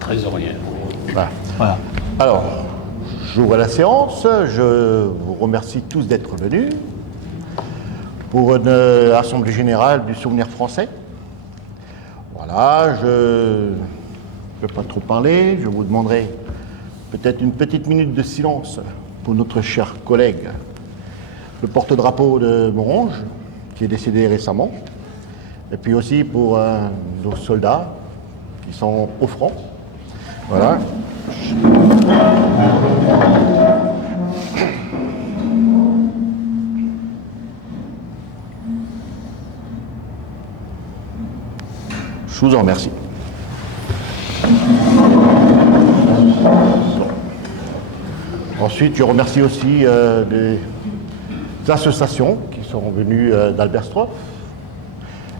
Trésorier. Voilà. Alors, j'ouvre la séance. Je vous remercie tous d'être venus pour une assemblée générale du Souvenir français. Voilà, je ne vais pas trop parler. Je vous demanderai peut-être une petite minute de silence pour notre cher collègue, le porte-drapeau de Montronge, qui est décédé récemment, et puis aussi pour nos soldats qui sont au front. Voilà. Je vous en remercie. Ensuite, je remercie aussi les associations qui sont venues d'Alberstroff,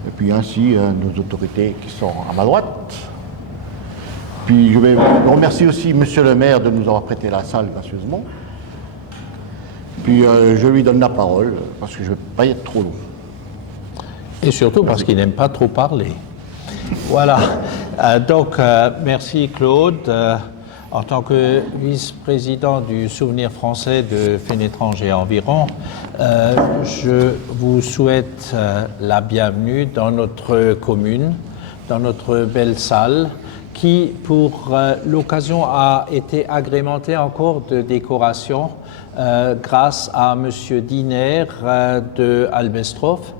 et puis ainsi nos autorités qui sont à ma droite. Puis je vais remercier aussi Monsieur le maire de nous avoir prêté la salle gracieusement. Puis je lui donne la parole parce que je ne vais pas y être trop long. Et surtout parce qu'il n'aime pas trop parler. Voilà. Donc, merci Claude. En tant que vice-président du Souvenir français de Fénétrange et environ, je vous souhaite la bienvenue dans notre commune, dans notre belle salle, qui, pour l'occasion, a été agrémentée encore de décorations grâce à M. Diner de Alberstroff,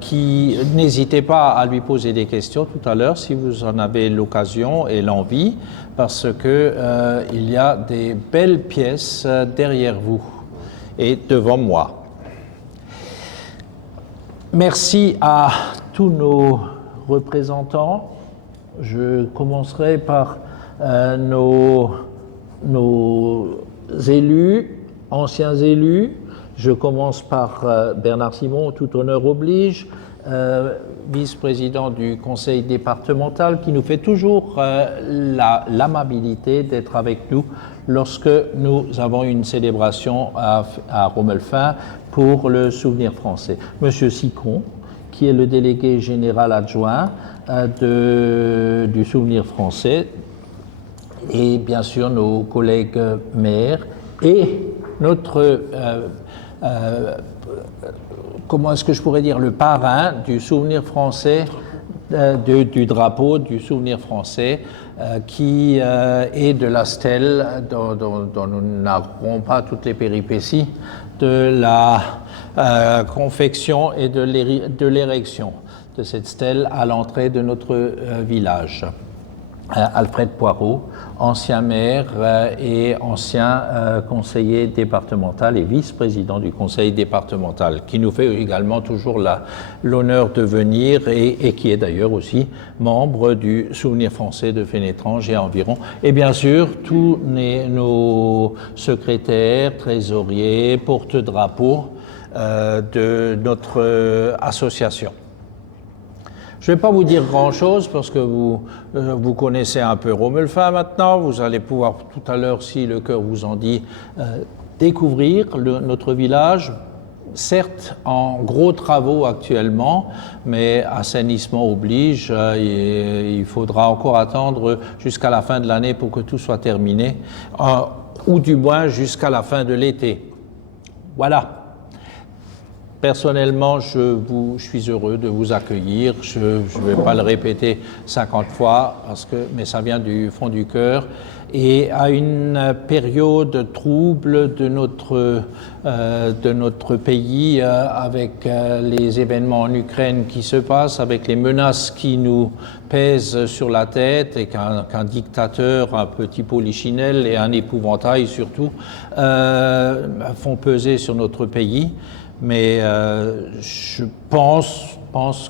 qui n'hésitez pas à lui poser des questions tout à l'heure si vous en avez l'occasion et l'envie, parce que il y a des belles pièces derrière vous et devant moi. Merci à tous nos représentants. Je commencerai par nos élus, anciens élus. Je commence par Bernard Simon, tout honneur oblige, vice-président du conseil départemental, qui nous fait toujours l'amabilité d'être avec nous lorsque nous avons une célébration à Romelfin pour le Souvenir français. Monsieur Sicon, qui est le délégué général adjoint du Souvenir français, et bien sûr nos collègues maires et notre comment est-ce que je pourrais dire, le parrain du Souvenir français, du drapeau du Souvenir français, qui est de la stèle dont nous n'avons pas toutes les péripéties, de la confection et de l'érection de cette stèle à l'entrée de notre village. Alfred Poirot, ancien maire et ancien conseiller départemental et vice-président du conseil départemental, qui nous fait également toujours l'honneur de venir et qui est d'ailleurs aussi membre du Souvenir français de Fénétrange et environ. Et bien sûr, tous nos secrétaires, trésoriers, porte-drapeaux de notre association. Je ne vais pas vous dire grand-chose parce que vous connaissez un peu Romelfin maintenant. Vous allez pouvoir tout à l'heure, si le cœur vous en dit, découvrir notre village. Certes, en gros travaux actuellement, mais assainissement oblige, il faudra encore attendre jusqu'à la fin de l'année pour que tout soit terminé, ou du moins jusqu'à la fin de l'été. Voilà. Personnellement, je suis heureux de vous accueillir. Je ne vais pas le répéter 50 fois, mais ça vient du fond du cœur. Et à une période trouble de notre pays, avec les événements en Ukraine qui se passent, avec les menaces qui nous pèsent sur la tête et qu'un dictateur, un petit polichinelle et un épouvantail surtout font peser sur notre pays. Mais je pense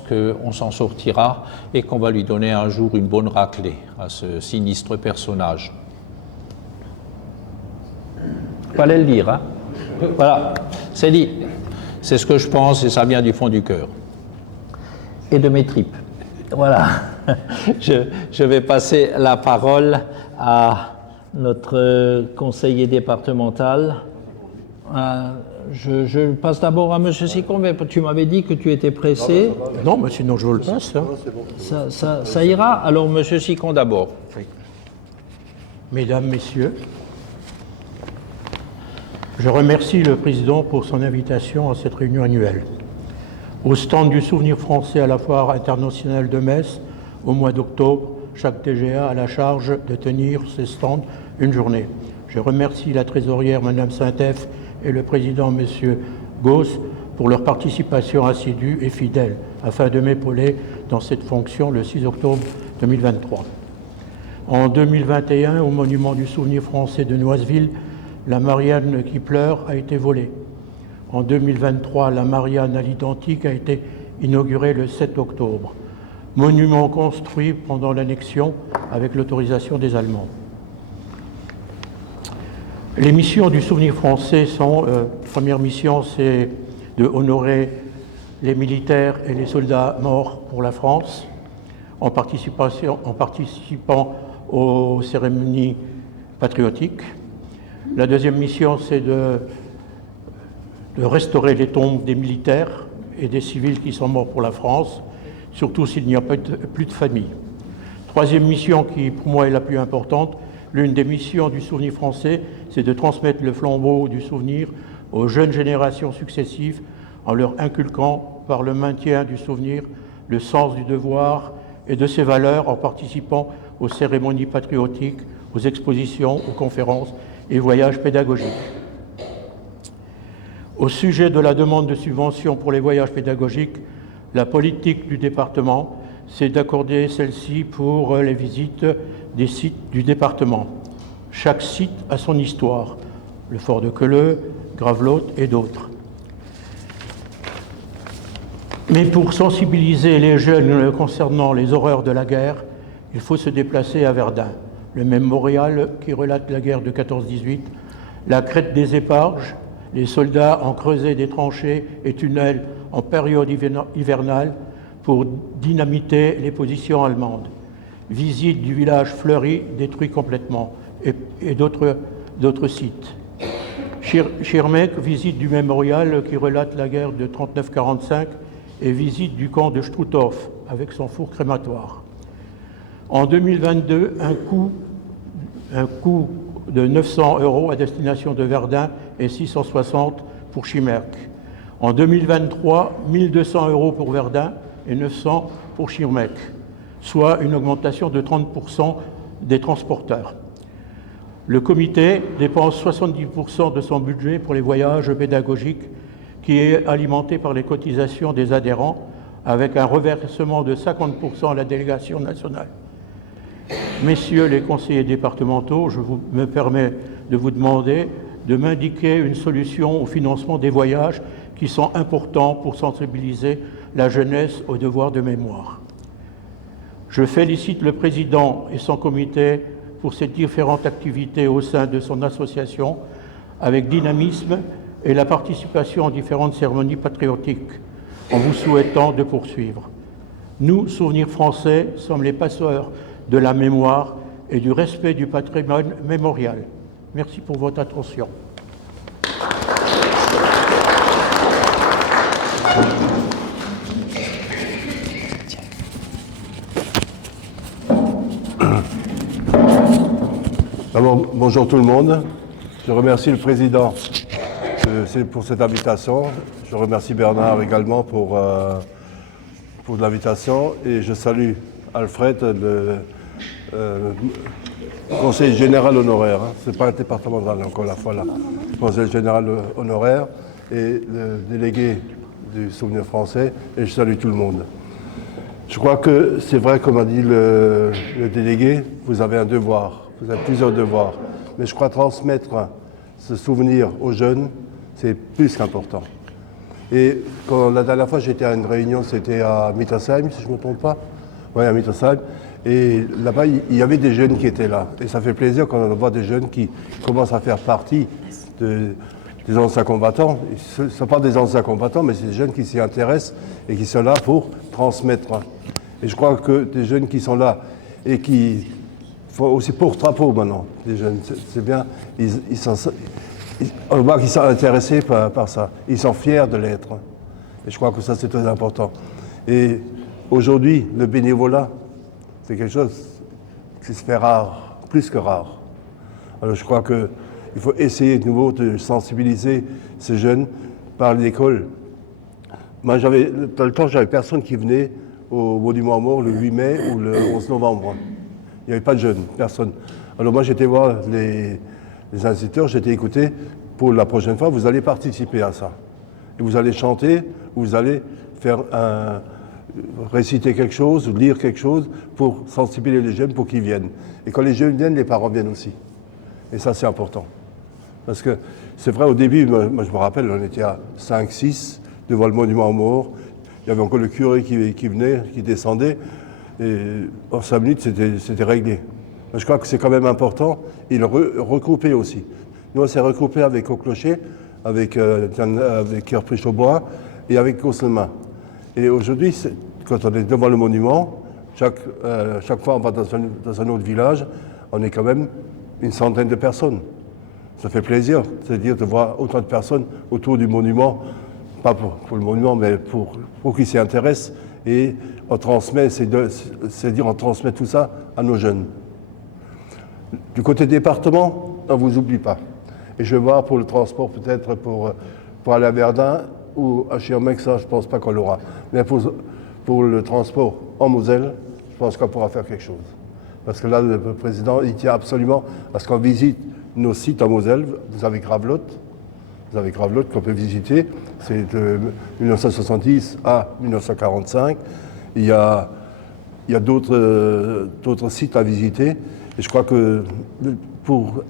qu'on s'en sortira et qu'on va lui donner un jour une bonne raclée à ce sinistre personnage. Fallait le dire, hein? Voilà, c'est dit. C'est ce que je pense et ça vient du fond du cœur. Et de mes tripes. Voilà. Je vais passer la parole à notre conseiller départemental, Je passe d'abord à M. Sicon, mais tu m'avais dit que tu étais pressé. Non, mais sinon je vous le passe. Hein. Ça ira. Alors, M. Sicon d'abord. Mesdames, Messieurs, je remercie le Président pour son invitation à cette réunion annuelle. Au stand du Souvenir français à la Foire internationale de Metz, au mois d'octobre, chaque TGA a la charge de tenir ses stands une journée. Je remercie la trésorière Mme Saint-Ef et le président M. Gauss pour leur participation assidue et fidèle afin de m'épauler dans cette fonction le 6 octobre 2023. En 2021, au monument du Souvenir français de Noiseville, la Marianne qui pleure a été volée. En 2023, la Marianne à l'identique a été inaugurée le 7 octobre. Monument construit pendant l'annexion avec l'autorisation des Allemands. Les missions du Souvenir français sont, première mission, c'est de honorer les militaires et les soldats morts pour la France en participant aux cérémonies patriotiques. La deuxième mission, c'est de restaurer les tombes des militaires et des civils qui sont morts pour la France, surtout s'il n'y a plus de famille. Troisième mission qui, pour moi, est la plus importante, l'une des missions du Souvenir français, c'est de transmettre le flambeau du souvenir aux jeunes générations successives en leur inculquant, par le maintien du souvenir, le sens du devoir et de ses valeurs en participant aux cérémonies patriotiques, aux expositions, aux conférences et voyages pédagogiques. Au sujet de la demande de subvention pour les voyages pédagogiques, la politique du département, c'est d'accorder celle-ci pour les visites des sites du département. Chaque site a son histoire, le fort de Queuleux, Gravelotte et d'autres. Mais pour sensibiliser les jeunes concernant les horreurs de la guerre, il faut se déplacer à Verdun. Le mémorial qui relate la guerre de 14-18, la crête des éparges, les soldats ont creusé des tranchées et tunnels en période hivernale pour dynamiter les positions allemandes. Visite du village fleuri détruit complètement et d'autres sites. Schirmeck, visite du mémorial qui relate la guerre de 39-45 et visite du camp de Struthof avec son four crématoire. En 2022, un coût de 900 € à destination de Verdun et 660 pour Schirmeck. En 2023, 1 200 € pour Verdun et 900 pour Schirmeck, soit une augmentation de 30% des transporteurs. Le comité dépense 70% de son budget pour les voyages pédagogiques qui est alimenté par les cotisations des adhérents avec un reversement de 50% à la délégation nationale. Messieurs les conseillers départementaux, je me permets de vous demander de m'indiquer une solution au financement des voyages qui sont importants pour sensibiliser la jeunesse au devoir de mémoire. Je félicite le président et son comité pour ces différentes activités au sein de son association avec dynamisme et la participation à différentes cérémonies patriotiques, en vous souhaitant de poursuivre. Nous, Souvenirs français, sommes les passeurs de la mémoire et du respect du patrimoine mémorial. Merci pour votre attention. D'abord, bonjour tout le monde. Je remercie le président pour cette invitation. Je remercie Bernard également pour l'invitation et je salue Alfred, le conseiller général honoraire. Ce n'est pas un départemental, encore la fois là. Le conseiller général honoraire et le délégué du Souvenir français et je salue tout le monde. Je crois que c'est vrai, comme a dit le délégué, vous avez un devoir. Vous avez plusieurs devoirs, mais je crois transmettre ce souvenir aux jeunes, c'est plus qu'important. Et quand la dernière fois j'étais à une réunion, c'était à Mittersheim, si je ne me trompe pas. Oui, à Mittersheim. Et là-bas, il y avait des jeunes qui étaient là. Et ça fait plaisir quand on voit des jeunes qui commencent à faire partie des anciens combattants. Ce ne sont pas des anciens combattants, mais c'est des jeunes qui s'y intéressent et qui sont là pour transmettre. Et je crois que des jeunes qui sont là et qui... Il faut aussi pour drapeau maintenant, les jeunes, c'est bien. on voit qu'ils sont intéressés par ça. Ils sont fiers de l'être. Et je crois que ça, c'est très important. Et aujourd'hui, le bénévolat, c'est quelque chose qui se fait rare, plus que rare. Alors je crois qu'il faut essayer de nouveau de sensibiliser ces jeunes par l'école. Moi, dans le temps, j'avais personne qui venait au Monument aux Morts le 8 mai ou le 11 novembre. Il n'y avait pas de jeunes, personne. Alors moi, j'étais voir les instituteurs, j'étais écouté, pour la prochaine fois, vous allez participer à ça. Et vous allez chanter, vous allez faire réciter quelque chose, ou lire quelque chose pour sensibiliser les jeunes pour qu'ils viennent. Et quand les jeunes viennent, les parents viennent aussi. Et ça, c'est important. Parce que c'est vrai, au début, moi je me rappelle, on était à 5, 6 devant le monument aux morts. Il y avait encore le curé qui venait, qui descendait. Et en 5 minutes, c'était réglé. Mais je crois que c'est quand même important. Et le regrouper aussi. Nous, on s'est regroupé avec Au Clocher, avec Kerprich-au-Bois et avec Cosselmain. Et aujourd'hui, quand on est devant le monument, chaque fois on va dans un autre village, on est quand même une centaine de personnes. Ça fait plaisir, c'est-à-dire de voir autant de personnes autour du monument, pas pour le monument, mais pour qu'ils s'y intéressent. Et on transmet, c'est-à-dire on transmet tout ça à nos jeunes. Du côté département, on ne vous oublie pas. Et je vais voir pour le transport, peut-être pour aller à Verdun ou à Schirmeck, ça je ne pense pas qu'on l'aura. Mais pour le transport en Moselle, je pense qu'on pourra faire quelque chose. Parce que là, le président, il tient absolument à ce qu'on visite nos sites en Moselle. Vous avez Gravelotte qu'on peut visiter. C'est de 1970 à 1945. Il y a d'autres sites à visiter. Et je crois que pour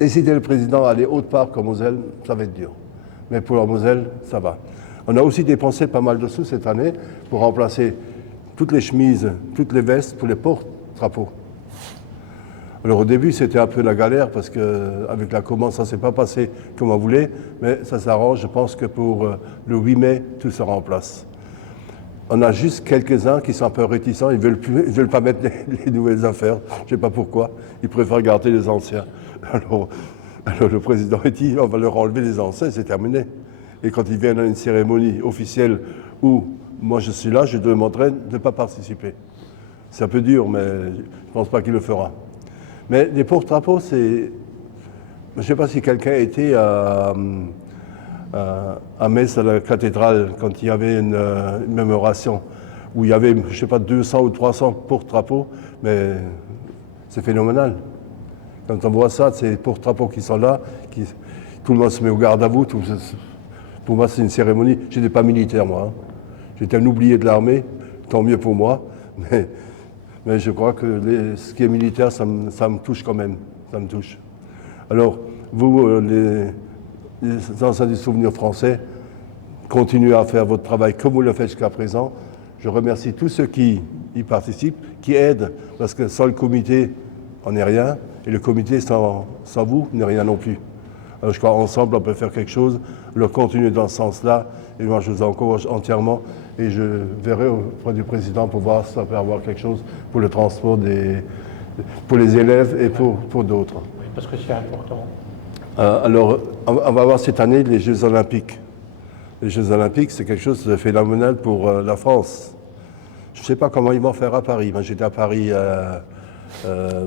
inciter le président à aller autre part qu'en Moselle, ça va être dur. Mais pour la Moselle, ça va. On a aussi dépensé pas mal de sous cette année pour remplacer toutes les chemises, toutes les vestes pour les porte-drapeaux. Alors au début, c'était un peu la galère parce qu'avec la commande, ça ne s'est pas passé comme on voulait, mais ça s'arrange. Je pense que pour le 8 mai, tout sera en place. On a juste quelques-uns qui sont un peu réticents, ils ne veulent pas mettre les nouvelles affaires, je ne sais pas pourquoi, ils préfèrent garder les anciens. Alors le président a dit, on va leur enlever les anciens, c'est terminé. Et quand ils viennent à une cérémonie officielle où moi je suis là, je demanderai de ne pas participer. C'est un peu dur, mais je ne pense pas qu'il le fera. Mais les porte-drapeaux, c'est... Je ne sais pas si quelqu'un a été à Metz, à la cathédrale, quand il y avait une mémoration, où il y avait, je ne sais pas, 200 ou 300 porte-drapeaux, mais c'est phénoménal. Quand on voit ça, ces porte-drapeaux qui sont là, tout le monde se met au garde à vous. Pour moi, c'est une cérémonie. Je n'étais pas militaire, moi. J'étais un oublié de l'armée, tant mieux pour moi. Mais je crois que ce qui est militaire, ça me touche quand même. Ça me touche. Alors, vous, les anciens du souvenir français, continuez à faire votre travail comme vous le faites jusqu'à présent. Je remercie tous ceux qui y participent, qui aident, parce que sans le comité, on n'est rien. Et le comité, sans vous, n'est rien non plus. Alors, je crois qu'ensemble, on peut faire quelque chose. Alors, continuez dans ce sens-là. Et moi, je vous encourage entièrement. Et je verrai auprès du président pour voir si ça peut avoir quelque chose pour le transport pour les élèves et pour d'autres. Oui, parce que c'est important. Alors, on va avoir cette année les Jeux Olympiques. Les Jeux Olympiques, c'est quelque chose de phénoménal pour la France. Je ne sais pas comment ils vont faire à Paris. Moi, j'étais à Paris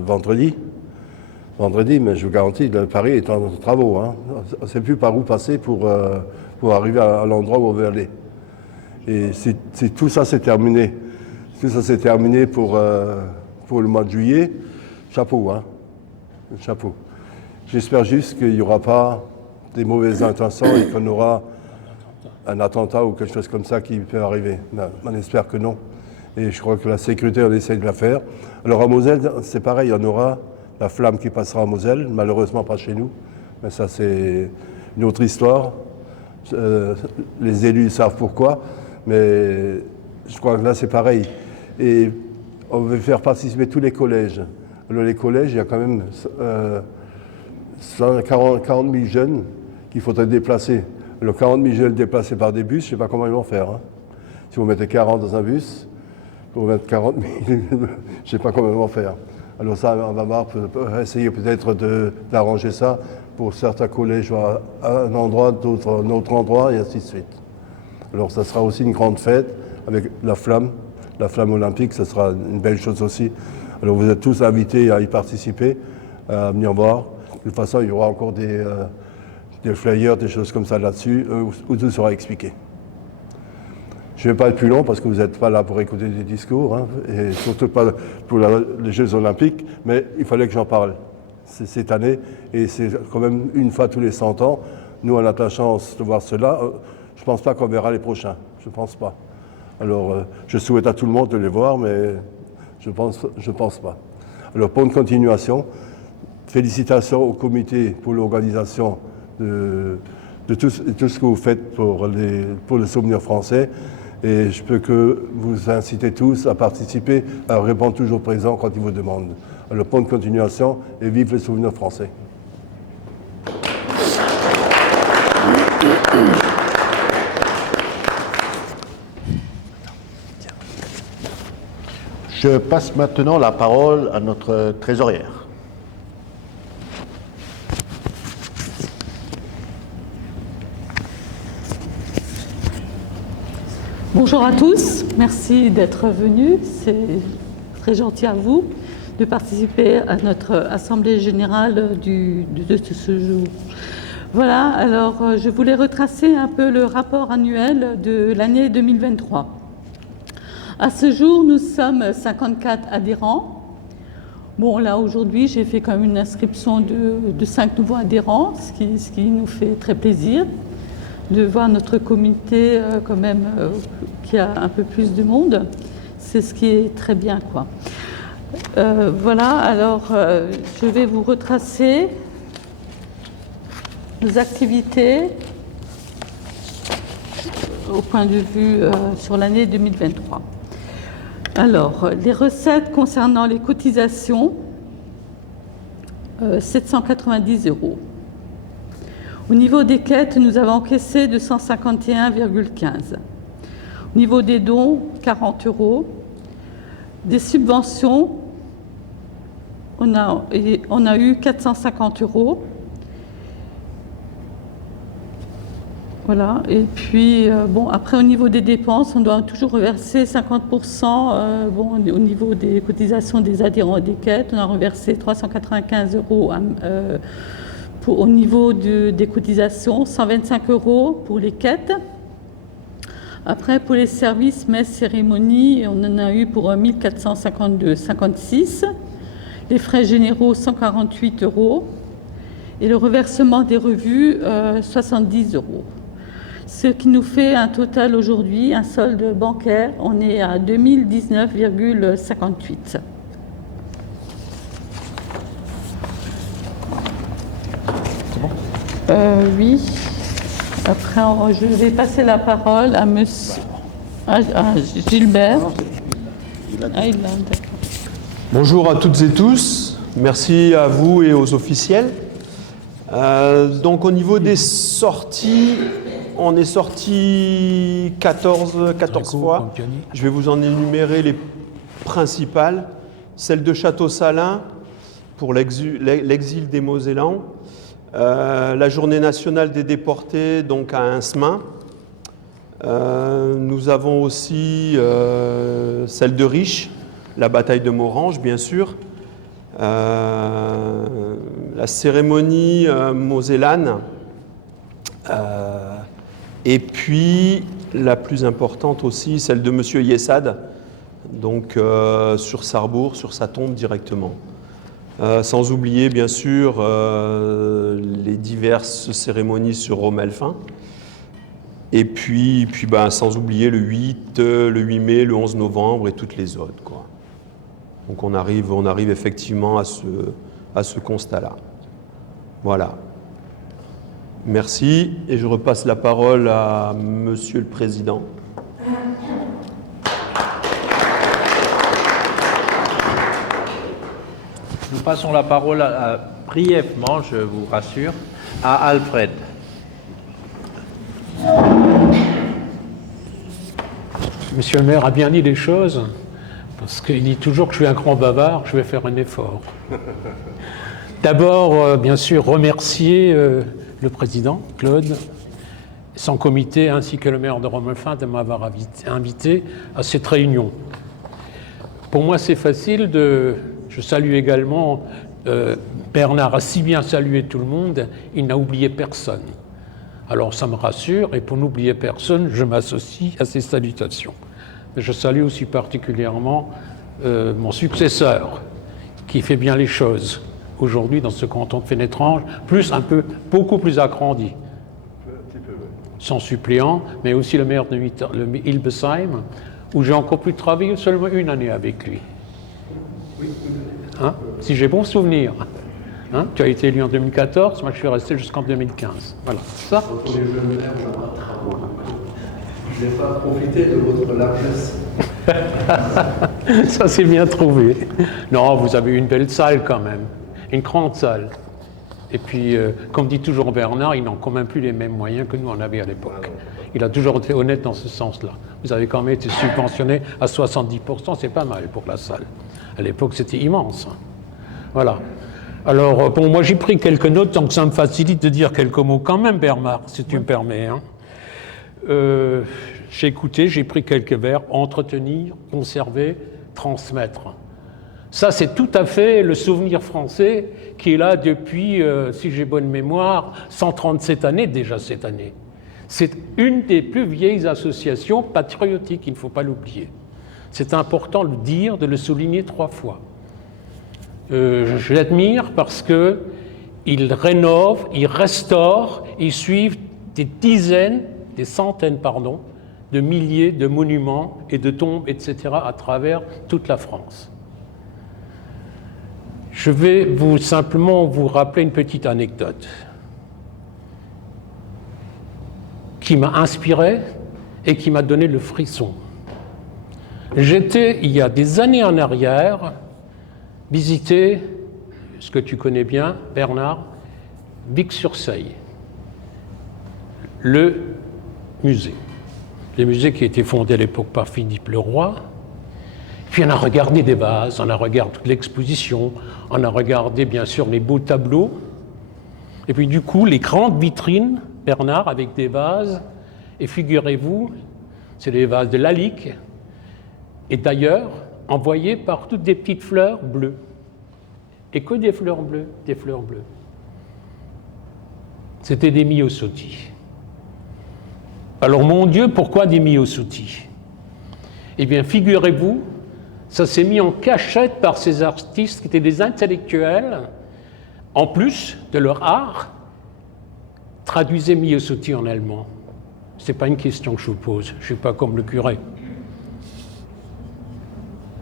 vendredi, mais je vous garantis, Paris est en travaux. Hein. On ne sait plus par où passer pour arriver à l'endroit où on veut aller. Et tout ça, c'est terminé. Tout ça, c'est terminé pour le mois de juillet. Chapeau, hein. Chapeau. J'espère juste qu'il n'y aura pas des mauvaises intentions et qu'on aura un attentat ou quelque chose comme ça qui peut arriver. On espère que non. Et je crois que la sécurité, on essaie de la faire. Alors à Moselle, c'est pareil, on aura la flamme qui passera à Moselle, malheureusement pas chez nous. Mais ça, c'est une autre histoire. Les élus savent pourquoi. Mais je crois que là, c'est pareil. Et on veut faire participer tous les collèges. Alors les collèges, il y a quand même 40 000 jeunes qu'il faudrait déplacer. Alors 40 000 jeunes déplacés par des bus, je ne sais pas comment ils vont faire. Hein. Si vous mettez 40 dans un bus, pour mettre 40 000, je ne sais pas comment ils vont faire. Alors ça, on va voir, essayer peut-être d'arranger ça pour certains collèges à un endroit, d'autres à un autre endroit, et ainsi de suite. Alors ça sera aussi une grande fête avec la flamme olympique, ça sera une belle chose aussi. Alors vous êtes tous invités à y participer, à venir voir. De toute façon, il y aura encore des flyers, des choses comme ça là-dessus, où tout sera expliqué. Je ne vais pas être plus long parce que vous n'êtes pas là pour écouter des discours, hein, et surtout pas pour les Jeux Olympiques, mais il fallait que j'en parle. C'est cette année, et c'est quand même une fois tous les 100 ans. Nous, on a la chance de voir cela. Je ne pense pas qu'on verra les prochains. Je ne pense pas. Alors, je souhaite à tout le monde de les voir, mais je pense pas. Alors, pour une continuation, félicitations au comité pour l'organisation de tout ce que vous faites pour le souvenir français. Et je peux que vous inciter tous à participer, à répondre toujours présent quand ils vous demandent. Alors, pour une continuation, et vive le souvenir français. Je passe maintenant la parole à notre trésorière. Bonjour à tous, merci d'être venus, c'est très gentil à vous de participer à notre assemblée générale de ce jour. Voilà, alors je voulais retracer un peu le rapport annuel de l'année 2023. À ce jour, nous sommes 54 adhérents. Bon, là aujourd'hui, j'ai fait quand même une inscription de 5 nouveaux adhérents, ce qui nous fait très plaisir de voir notre comité quand même qui a un peu plus de monde. C'est ce qui est très bien, quoi. Voilà, alors je vais vous retracer nos activités au point de vue sur l'année 2023. Alors, les recettes concernant les cotisations, 790 €. Au niveau des quêtes, nous avons encaissé 251,15 €. Au niveau des dons, 40 €. Des subventions, on a eu 450 €. Voilà, et puis, bon, après, au niveau des dépenses, on doit toujours reverser 50%, bon, au niveau des cotisations des adhérents des quêtes, on a reversé 395 € au niveau des cotisations, 125 € pour les quêtes. Après, pour les services, messes, cérémonies, on en a eu pour 1452,56 €. Les frais généraux, 148 €. Et le reversement des revues, 70 €. Ce qui nous fait un total aujourd'hui, un solde bancaire, on est à 2019,58 €. Oui. Après, je vais passer la parole à monsieur à Gilbert. Ah, il l'a, d'accord. Bonjour à toutes et tous. Merci à vous et aux officiels. Donc au niveau des sorties, on est sorti 14 fois. Je vais vous en énumérer les principales. Celle de Château-Salins pour l'exil des Mosellans. La journée nationale des déportés, donc à Hinsmain. Nous avons aussi celle de Riche, la bataille de Morange, bien sûr. La cérémonie mosellane. Et puis, la plus importante aussi, celle de Monsieur Yessad, donc sur Sarrebourg, sur sa tombe directement. Sans oublier, bien sûr, les diverses cérémonies sur Romelfin. Et puis sans oublier le 8 mai, le 11 novembre et toutes les autres, quoi. Donc on arrive effectivement à ce constat-là. Voilà. Merci. Et je repasse la parole à Monsieur le Président. Nous passons la parole brièvement, je vous rassure, à Alfred. Monsieur le maire a bien dit les choses, parce qu'il dit toujours que je suis un grand bavard, je vais faire un effort. D'abord, bien sûr, remercier le président, Claude, son comité, ainsi que le maire de Romelfin de m'avoir invité à cette réunion. Pour moi, c'est facile Je salue également Bernard a si bien salué tout le monde, il n'a oublié personne. Alors ça me rassure, et pour n'oublier personne, je m'associe à ces salutations. Mais je salue aussi particulièrement mon successeur, qui fait bien les choses aujourd'hui dans ce canton de Fénétrange, beaucoup plus agrandi. Son suppléant, mais aussi le maire de Hilbesheim, où j'ai encore pu travailler seulement une année avec lui. Hein? Si j'ai bon souvenir. Hein? Tu as été élu en 2014, moi je suis resté jusqu'en 2015. Voilà, ça. Pour les jeunes maires, on n'a pas de travaux. Je n'ai pas profité de votre largesse. Ça c'est bien trouvé. Non, vous avez une belle salle quand même, une grande salle. Et puis, comme dit toujours Bernard, ils n'ont quand même plus les mêmes moyens que nous en avions à l'époque. Il a toujours été honnête dans ce sens-là. Vous avez quand même été subventionné à 70%, c'est pas mal pour la salle. À l'époque, c'était immense. Voilà. Alors, bon, moi j'ai pris quelques notes, donc ça me facilite de dire quelques mots quand même, Bernard, si tu me permets. Hein. J'ai écouté, j'ai pris quelques verbes, entretenir, conserver, transmettre. Ça, c'est tout à fait le souvenir français qui est là depuis, si j'ai bonne mémoire, 137 années déjà cette année. C'est une des plus vieilles associations patriotiques, il ne faut pas l'oublier. C'est important de le dire, de le souligner 3 fois. Je l'admire parce qu'ils rénovent, ils restaurent, ils suivent des centaines, de milliers de monuments et de tombes, etc., à travers toute la France. Je vais simplement vous rappeler une petite anecdote qui m'a inspiré et qui m'a donné le frisson. J'étais, il y a des années en arrière, visiter ce que tu connais bien, Bernard, Vic-sur-Seille, le musée. Le musée qui a été fondé à l'époque par Philippe le Roi. Puis on a regardé des vases, on a regardé toute l'exposition, on a regardé bien sûr les beaux tableaux. Et puis du coup, les grandes vitrines, Bernard, avec des vases. Et figurez-vous, c'est les vases de Lalique. Et d'ailleurs, envoyés par toutes des petites fleurs bleues. Et que des fleurs bleues, des fleurs bleues. C'était des myosotis. Alors mon Dieu, pourquoi des myosotis? Eh bien, figurez-vous, ça s'est mis en cachette par ces artistes qui étaient des intellectuels, en plus de leur art, traduisaient myosotis en allemand. Ce n'est pas une question que je vous pose, je ne suis pas comme le curé.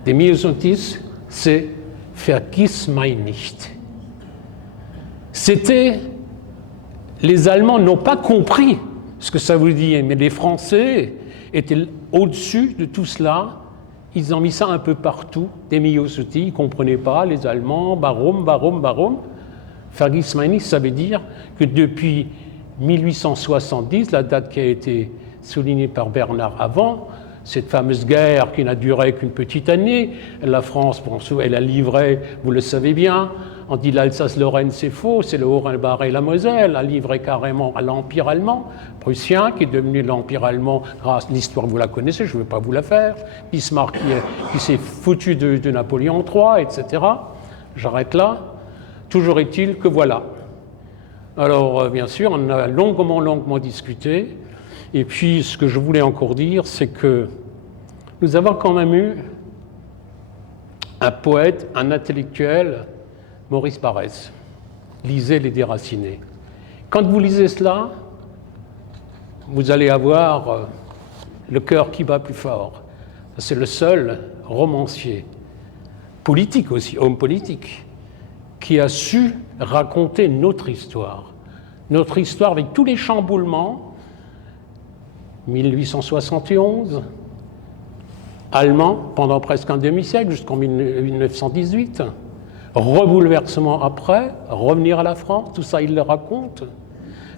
Des myosotis, c'est Vergiss mein nicht. C'était, les Allemands n'ont pas compris ce que ça voulait dire, mais les Français étaient au-dessus de tout cela. Ils ont mis ça un peu partout, des myosotis, ils ne comprenaient pas, les Allemands, barum. Vergiss mein nicht, ça veut dire que depuis 1870, la date qui a été soulignée par Bernard avant, cette fameuse guerre qui n'a duré qu'une petite année, la France, bon, elle a livré, vous le savez bien, on dit l'Alsace-Lorraine, c'est faux, c'est le Haut-Rhin-Bas et la Moselle, a livré carrément à l'Empire allemand, prussien, qui est devenu l'Empire allemand grâce à l'histoire, vous la connaissez, je ne vais pas vous la faire, Bismarck qui s'est foutu de Napoléon III, etc. J'arrête là. Toujours est-il que voilà. Alors, bien sûr, on a longuement discuté. Et puis, ce que je voulais encore dire, c'est que nous avons quand même eu un poète, un intellectuel, Maurice Barrès. Lisez Les Déracinés. Quand vous lisez cela, vous allez avoir le cœur qui bat plus fort. C'est le seul romancier, politique aussi, homme politique, qui a su raconter notre histoire avec tous les chamboulements, 1871, allemand pendant presque un demi-siècle, jusqu'en 1918, rebouleversement après, revenir à la France, tout ça il le raconte,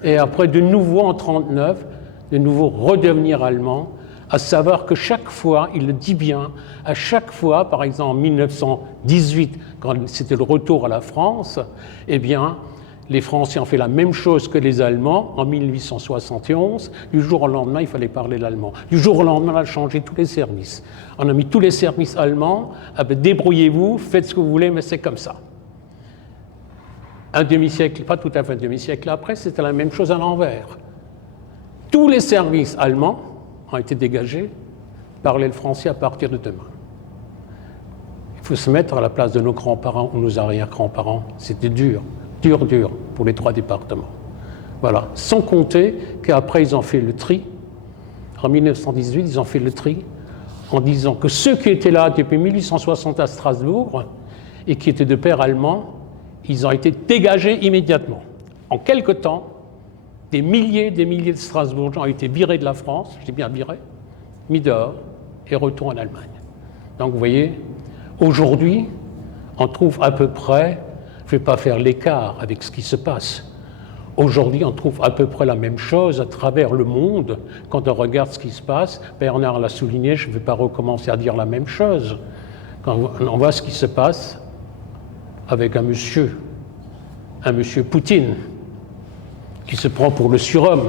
et après de nouveau en 1939, de nouveau redevenir allemand, à savoir que chaque fois, il le dit bien, à chaque fois, par exemple en 1918, quand c'était le retour à la France, eh bien, les Français ont fait la même chose que les Allemands en 1871. Du jour au lendemain, il fallait parler l'allemand. Du jour au lendemain, on a changé tous les services. On a mis tous les services allemands. Ah ben, débrouillez-vous, faites ce que vous voulez, mais c'est comme ça. Un demi-siècle, pas tout à fait un demi-siècle après, c'était la même chose à l'envers. Tous les services allemands ont été dégagés, parlez le français à partir de demain. Il faut se mettre à la place de nos grands-parents ou nos arrière-grands-parents. C'était dur. Dur pour les 3 départements. Voilà. Sans compter qu'après, ils ont fait le tri. En 1918, ils ont fait le tri en disant que ceux qui étaient là depuis 1860 à Strasbourg et qui étaient de père allemand, ils ont été dégagés immédiatement. En quelque temps, des milliers de Strasbourgeois ont été virés de la France, je dis bien virés, mis dehors et retour en Allemagne. Donc vous voyez, aujourd'hui, on trouve à peu près, je ne vais pas faire l'écart avec ce qui se passe. Aujourd'hui, on trouve à peu près la même chose à travers le monde. Quand on regarde ce qui se passe, Bernard l'a souligné, je ne vais pas recommencer à dire la même chose. Quand on voit ce qui se passe avec un monsieur Poutine, qui se prend pour le surhomme,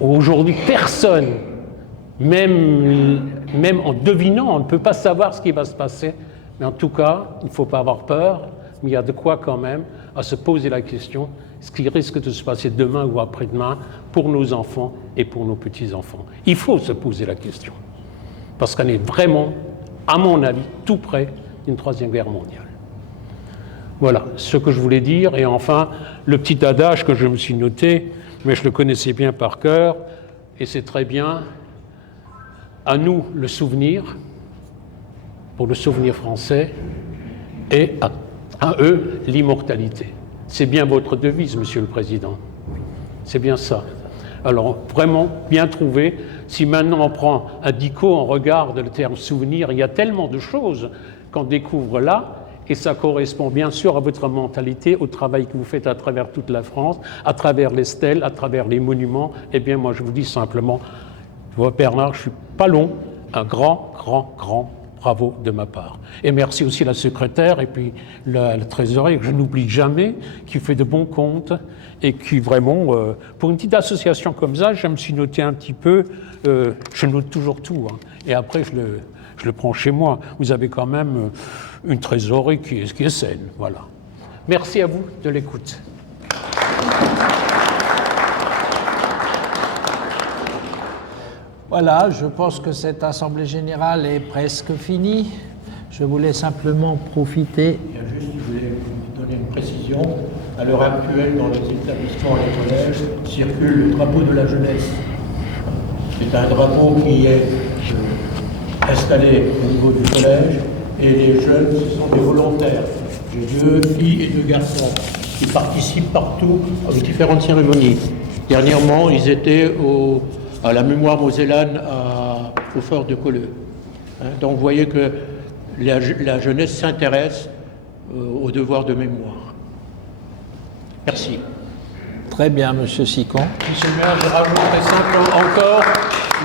où aujourd'hui personne, même en devinant, on ne peut pas savoir ce qui va se passer, mais en tout cas, il ne faut pas avoir peur, mais il y a de quoi quand même à se poser la question, ce qui risque de se passer demain ou après-demain pour nos enfants et pour nos petits-enfants. Il faut se poser la question, parce qu'on est vraiment, à mon avis, tout près d'une 3e guerre mondiale. Voilà ce que je voulais dire. Et enfin, le petit adage que je me suis noté, mais je le connaissais bien par cœur, et c'est très bien, à nous le souvenir, pour le souvenir français, et à eux l'immortalité. C'est bien votre devise, Monsieur le Président. C'est bien ça. Alors, vraiment bien trouvé. Si maintenant on prend un dico, on regarde le terme souvenir, il y a tellement de choses qu'on découvre là, et ça correspond bien sûr à votre mentalité, au travail que vous faites à travers toute la France, à travers les stèles, à travers les monuments. Eh bien, moi, je vous dis simplement, tu vois, Bernard, je ne suis pas long, un grand bravo de ma part. Et merci aussi à la secrétaire et puis la trésorière, que je n'oublie jamais, qui fait de bons comptes et qui vraiment, pour une petite association comme ça, je me suis noté un petit peu, je note toujours tout, hein, et après je le prends chez moi. Vous avez quand même une trésorerie qui est saine, voilà. Merci à vous de l'écoute. Voilà, je pense que cette Assemblée générale est presque finie. Je voulais simplement profiter. Il y a juste, je voulais vous donner une précision. À l'heure actuelle, dans les établissements et les collèges, circule le drapeau de la jeunesse. C'est un drapeau qui est installé au niveau du collège, et les jeunes, ce sont des volontaires. J'ai 2 filles et 2 garçons qui participent partout aux différentes cérémonies. Dernièrement, ils étaient à la mémoire mosellane au fort de Colleux. Donc vous voyez que la jeunesse s'intéresse au devoir de mémoire. Merci. Très bien, Monsieur Sicon. Monsieur le maire, je rajouterai simplement encore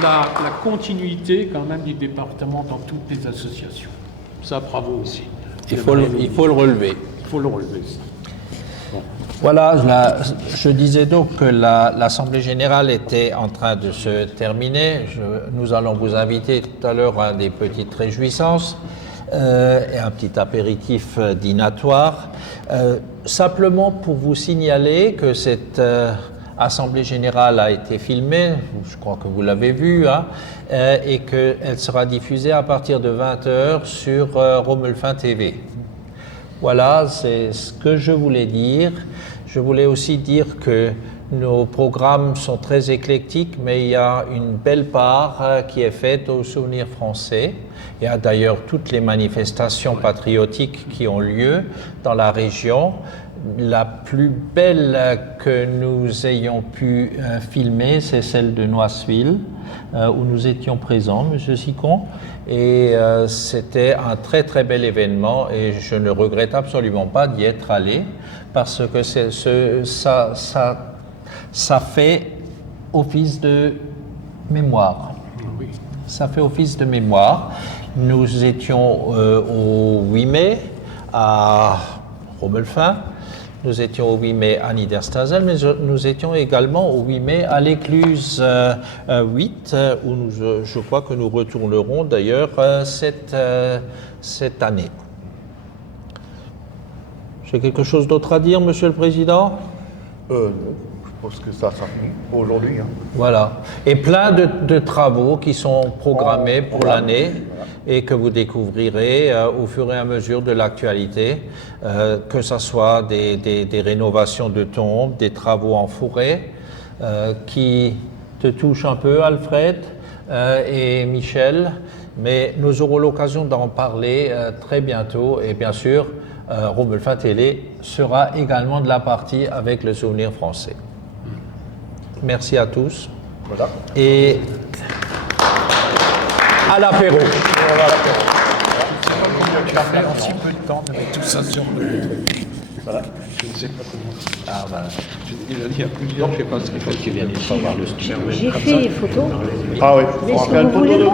la continuité quand même du département dans toutes les associations. Ça, bravo aussi. Il faut le relever. Il faut le relever. Bon. Voilà, je disais donc que l'Assemblée générale était en train de se terminer. Nous allons vous inviter tout à l'heure à des petites réjouissances et un petit apéritif dînatoire. Simplement pour vous signaler que cette Assemblée générale a été filmée, je crois que vous l'avez vue, hein, et qu'elle sera diffusée à partir de 20h sur Romelfin TV. Voilà, c'est ce que je voulais dire. Je voulais aussi dire que nos programmes sont très éclectiques, mais il y a une belle part qui est faite au souvenir français. Il y a d'ailleurs toutes les manifestations patriotiques qui ont lieu dans la région. La plus belle que nous ayons pu filmer, c'est celle de Noiseville, où nous étions présents, Monsieur Sicon. Et c'était un très très bel événement et je ne regrette absolument pas d'y être allé parce que ça fait office de mémoire. Oui. ça fait office de mémoire. Nous étions au 8 mai à Robelfin, nous étions au 8 mai à Niederstasel, mais nous étions également au 8 mai à l'Écluse 8, où je crois que nous retournerons d'ailleurs cette année. J'ai quelque chose d'autre à dire, Monsieur le Président ? Je pense que ça finit pour aujourd'hui. Hein. Voilà. Et plein de travaux qui sont programmés pour l'année et que vous découvrirez au fur et à mesure de l'actualité, que ce soit des rénovations de tombes, des travaux en forêt, qui te touchent un peu, Alfred et Michel, mais nous aurons l'occasion d'en parler très bientôt. Et bien sûr, Robelfin Télé sera également de la partie avec le souvenir français. Merci à tous. Voilà. Et à l'apéro. Tu as fait en si peu de temps de mettre tout ça sur le... Voilà, je ne sais pas comment. Ah, ben. J'ai déjà dit à plusieurs, je ne sais pas ce qu'il faut qu'ils viennent ici voir le studio. J'ai fait les photos. Ah oui, Mais on si va faire vous une photo voulez de pas,